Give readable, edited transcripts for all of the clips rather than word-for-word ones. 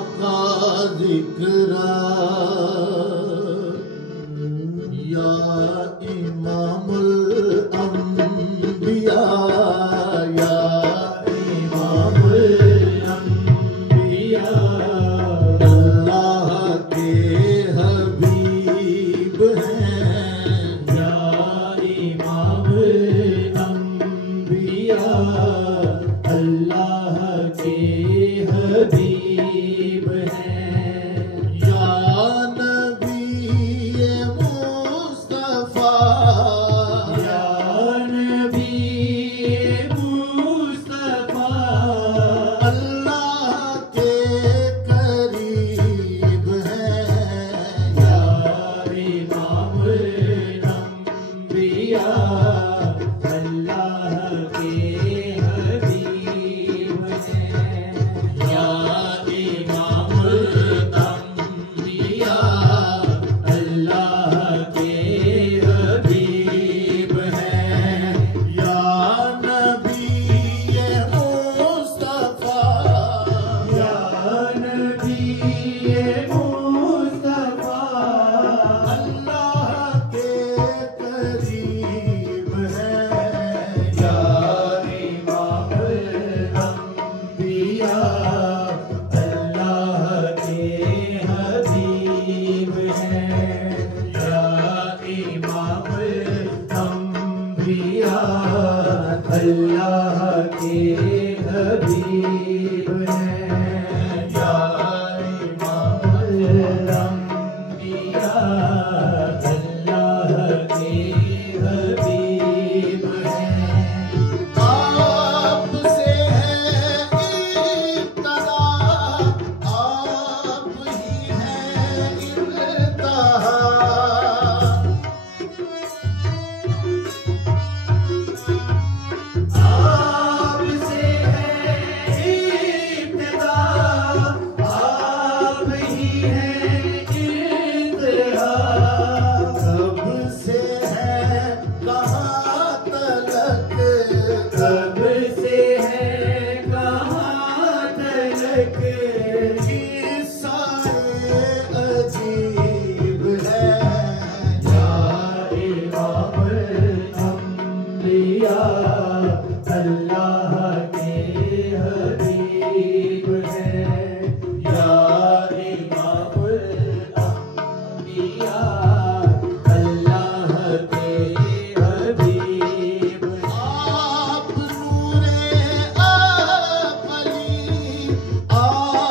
आका जिक्रा या इमामुल अंबिया या इमामुल अंबिया अल्लाह के हबीब हैं या इमामुल अंबिया अल्लाह के हबीब हैं या नबी मुस्तफा या नबी मुस्तफा अल्लाह के करीब हैं या इमामुल अंबिया अल्लाह के हबीब हैं या इमामुल अंबिया अल्लाह के हबीब हैं या नबी मुस्तफा या नबी मुस्तफा अल्लाह के करीब हैं या इमामुल अंबिया अल्लाह के हबीब हैं या इमामुल अंबिया अल्लाह के हबीब हैं या इमामुल अंबिया अल्लाह के हबीब हैं आपसे है इब्तिदा आप ही हैं इंतहा आपसे है इब्तिदा आप ही हैं इंतहा कब से है कहाँ तलक कब से है कहाँ तलक किस्सा-ए अजीब है या इमामुल अंबिया अल्लाह के हबीब हैं या इमामुल अंबिया अल्लाह के हबीब आप नूरे अक़ली आप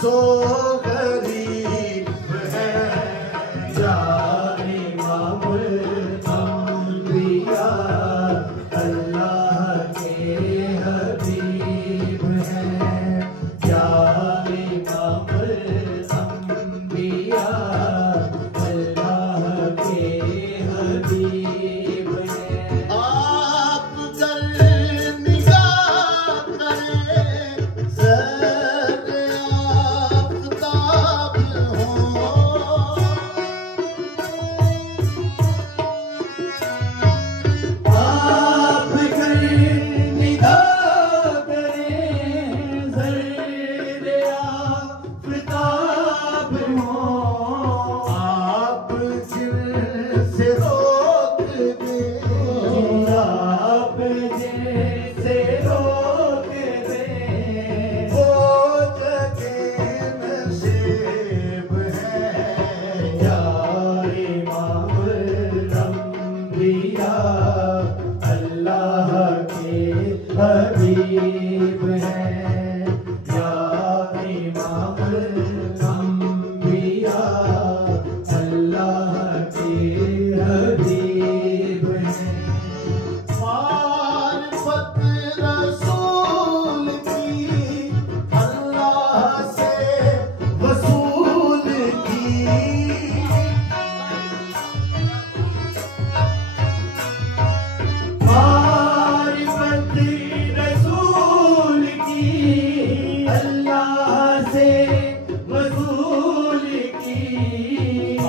सो गरीब है या इमामुल अंबिया अल्लाह के हबीब हैं या इमामुल अंबिया अल्लाह के हबीब हैं। आप गर निगाह करें ज़र्रे आफ़ताब हो आप कर निगाह करें ज़र्रे आफ़ताब हो आप जिनसे रोक दें आप जैसे रोक दें वो जगह नसीब है या इमामुल अंबिया अल्लाह के हबीब हैं या इमामुल अंबिया अल्लाह के हबीब हैं। मारिफत रसूल की अल्लाह से वसूल की मारिफत रसूल की अल्लाह से वसूल की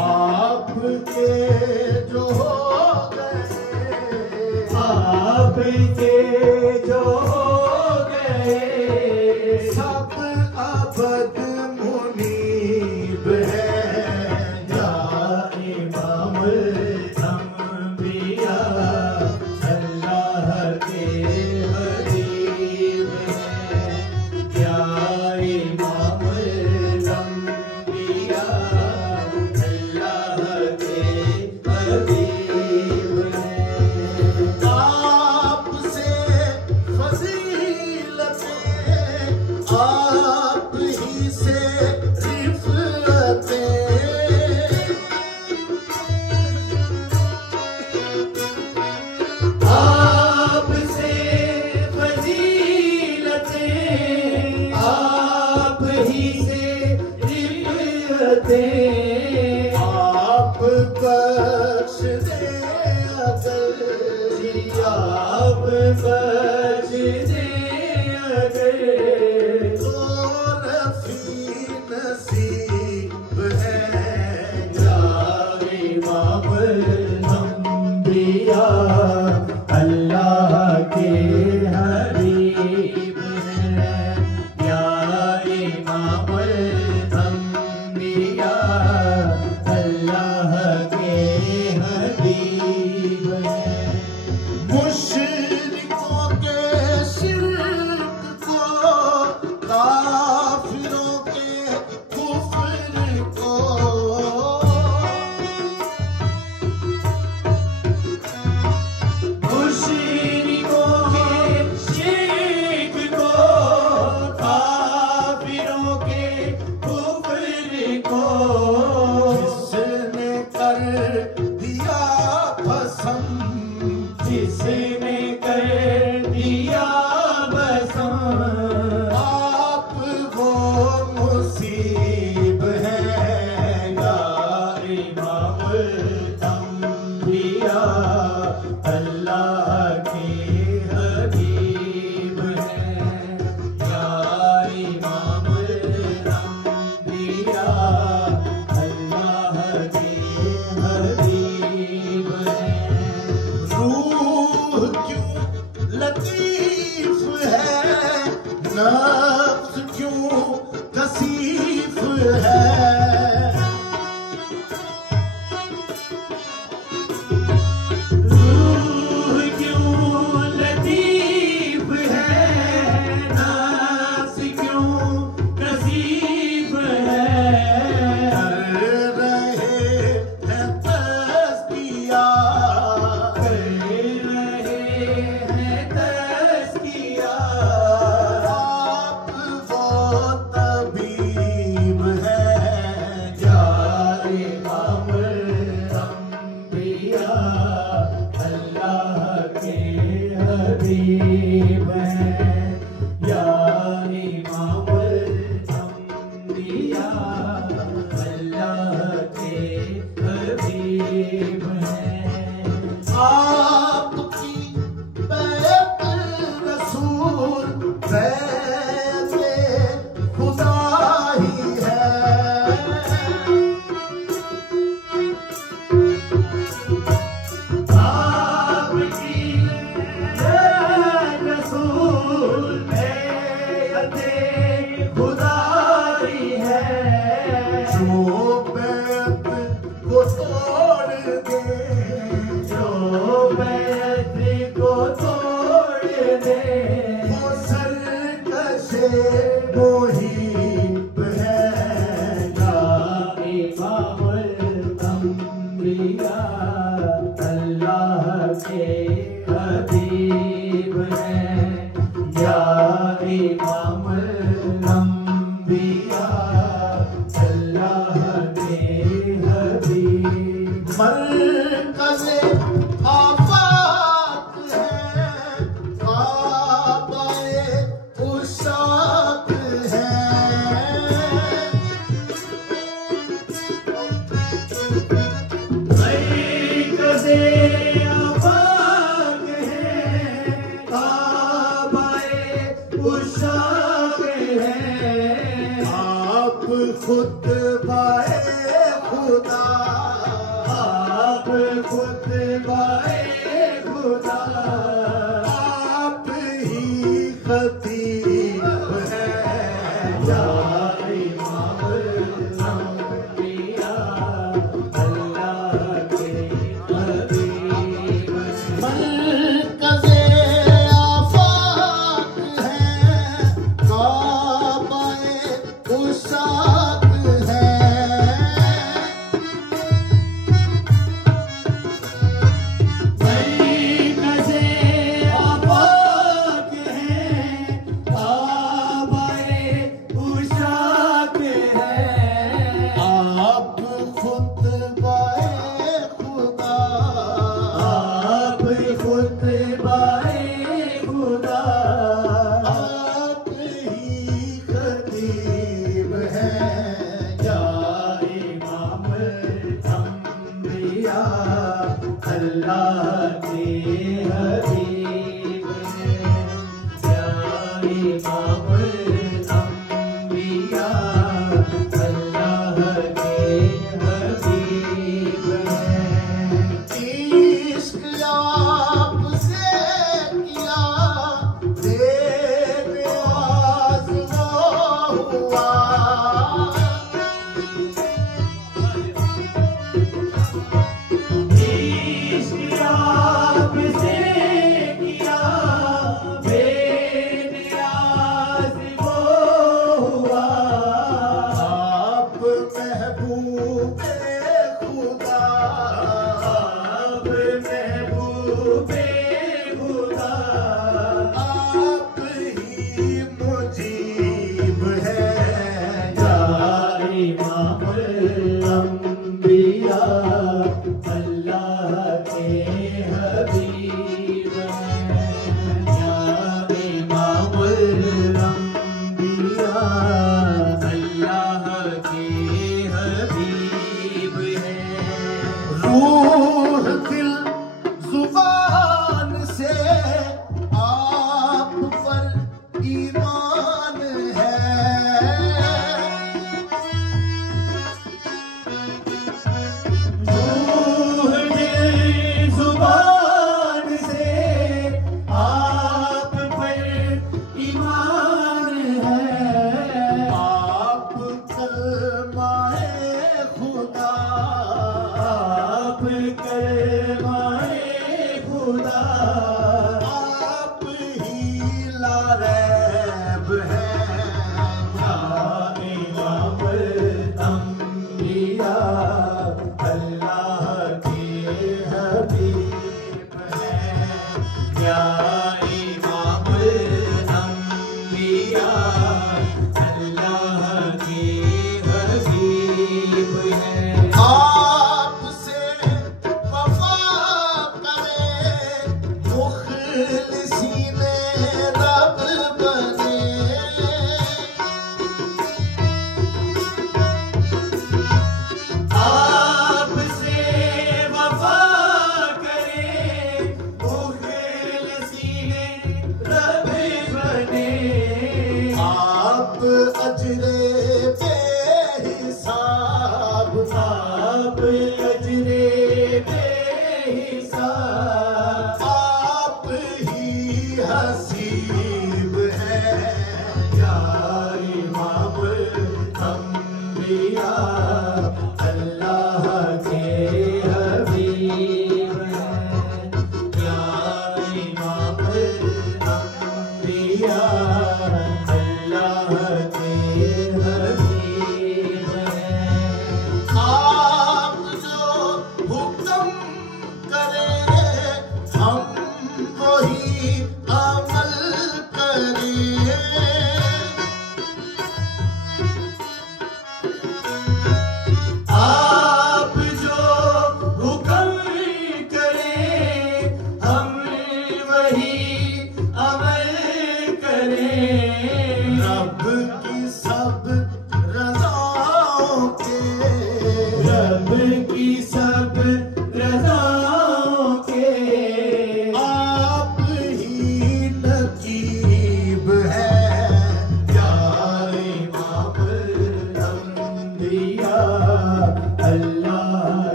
आपके जो हो गए आपके जो हो गए सब अबद मुनीब है या इमामुल अंबिया अल्लाह के हबीब हैं या इमामुल अंबिया अल्लाह के हबीब हैं। आपसे फजीलतें आप ही से रिफ़अतें आपसे फजीलतें आप ही से रिफ़अतें आप बख्श दे अगर आप बख्श दें अगर तो रफ़ी नसीब है या इमामुल अंबिया अल्लाह के हबीब हैं या इमामुल अंबिया अल्लाह के हबीब हैं। मुशरिकों के शिर्क को काफिरों के कुफ्र को मुशरिकों के शिर्क को काफिरों के कुफ्र को जिसने कर दिया पसंद जिसने कर दिया बसंत आप वो मुसीब है या इमामुल अंबिया अल्लाह के हबीब हैं या इमामुल अंबिया अल्लाह के हबीब हैं। रूह क्यों लतीफ है नफ्स क्यों कसीफ है रूह क्यों लतीफ है नास क्यों कसीफ है कर रहे हैं तस्किया कर रहे हैं तज़किया आप वो तबीब खुद बाए खुदा, आप खुद बाए खुदा, आप ही खतीब है या इमाम अंबिया, अल्लाह के हबीब। मरकज़े आफाक है, काबाए उसाक है। मरकज़े आफाक है, काबाए उशाक है। आप खुद बाए खुदा, आप खुद बाए खुदा, आप ही खतीब है या इमाम अंबिया, अल्लाह के हबीब हैं। या इमाम अंबिया, अल्लाह के हबीब हैं। इश्क आपसे किया, बेनियाज़ वो हुआ। इश्क आपसे किया, बेनियाज़ वो हुआ। आप महबूबे खुदा, आप महबूबे खुदा, आप ही मुजीब है या इमाम अंबिया, अल्लाह के हबीब हैं। या इमाम अंबिया, अल्लाह के हबीब हैं। रूह दिल जुबान से आप पर ईमान है। रूह दिल जुबान से आप पर ईमान है। आप कलमाए खुदा, आप कलमाए खुदा, आप ही लारैब है या इमाम अंबिया, अल्लाह के हबीब हैं। या इमाम अंबिया, अल्लाह के हबीब हैं। आपसे वफा करे मुखलिसीने रब बने। आपसे वफा करे मुखलिसीने रब बने। आप अजरे बेहिसाब, आप अजरे बेहिसाब, आप ही हसीब है या इमाम अंबिया, अल्लाह के हबीब हैं। या इमाम अंबिया, अल्लाह के हबीब हैं। आप जो हुक्म करे हम वही अमल करें।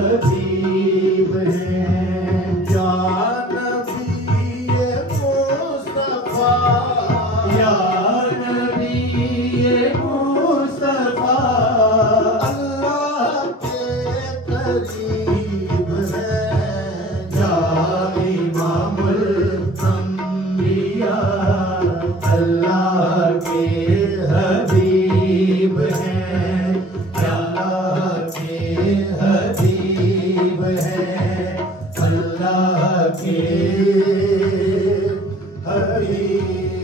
हबीब हैं या नबी मुस्तफा या नबी मुस्तफा अल्लाह के करीब हैं या इमामुल अंबिया अल्लाह के हबीब हैं अल्लाह के हबीब हैं अल्लाह के हबीब